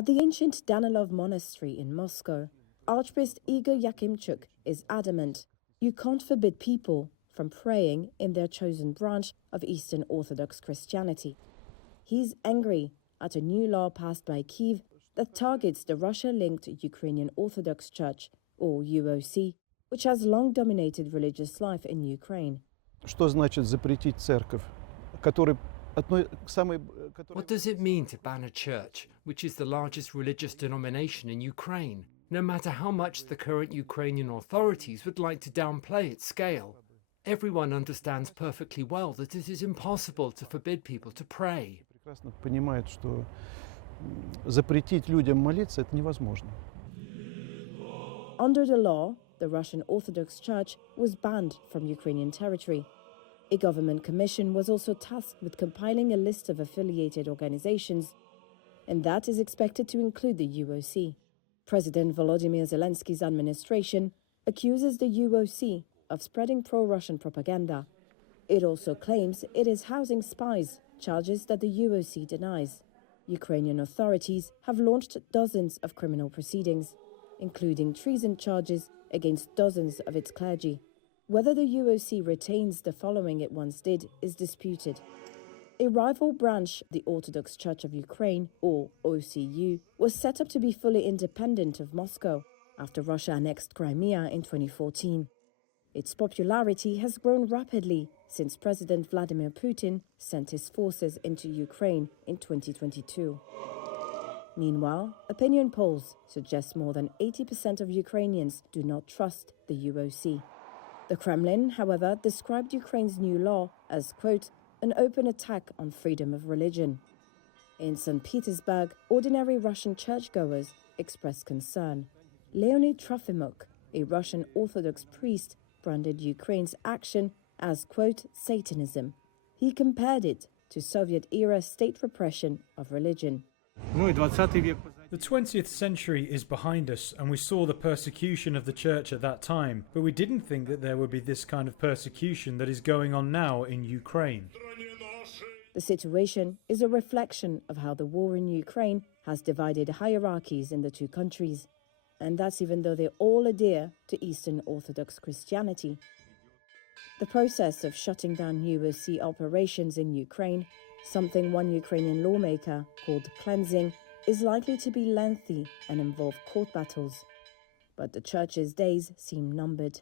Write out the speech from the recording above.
At the ancient Danilov monastery in Moscow, Archpriest Igor Yakimchuk is adamant you can't forbid people from praying in their chosen branch of Eastern Orthodox Christianity. He's angry at a new law passed by Kyiv that targets the Russia-linked Ukrainian Orthodox Church, or UOC, which has long dominated religious life in Ukraine. Что значит запретить церковь, которая What does it mean to ban a church, which is the largest religious denomination in Ukraine, no matter how much the current Ukrainian authorities would like to downplay its scale? Everyone understands perfectly well that it is impossible to forbid people to pray. прекрасно понимает, что запретить людям молиться это невозможно. Under the law, the Russian Orthodox Church was banned from Ukrainian territory. A government commission was also tasked with compiling a list of affiliated organizations, and that is expected to include the UOC. President Volodymyr Zelensky's administration accuses the UOC of spreading pro-Russian propaganda. It also claims it is housing spies, charges that the UOC denies. Ukrainian authorities have launched dozens of criminal proceedings, including treason charges against dozens of its clergy. Whether the UOC retains the following it once did is disputed. A rival branch, the Orthodox Church of Ukraine, or OCU, was set up to be fully independent of Moscow after Russia annexed Crimea in 2014. Its popularity has grown rapidly since President Vladimir Putin sent his forces into Ukraine in 2022. Meanwhile, opinion polls suggest more than 80% of Ukrainians do not trust the UOC. The Kremlin, however, described Ukraine's new law as, quote, an open attack on freedom of religion. In St. Petersburg, ordinary Russian churchgoers expressed concern. Leonid Trofimuk, a Russian Orthodox priest, branded Ukraine's action as, quote, Satanism. He compared it to Soviet-era state repression of religion. The 20th century is behind us, and we saw the persecution of the church at that time, but we didn't think that there would be this kind of persecution that is going on now in Ukraine. The situation is a reflection of how the war in Ukraine has divided hierarchies in the two countries, and that's even though they all adhere to Eastern Orthodox Christianity. The process of shutting down UOC operations in Ukraine, something one Ukrainian lawmaker called cleansing, is likely to be lengthy and involve court battles. But the church's days seem numbered.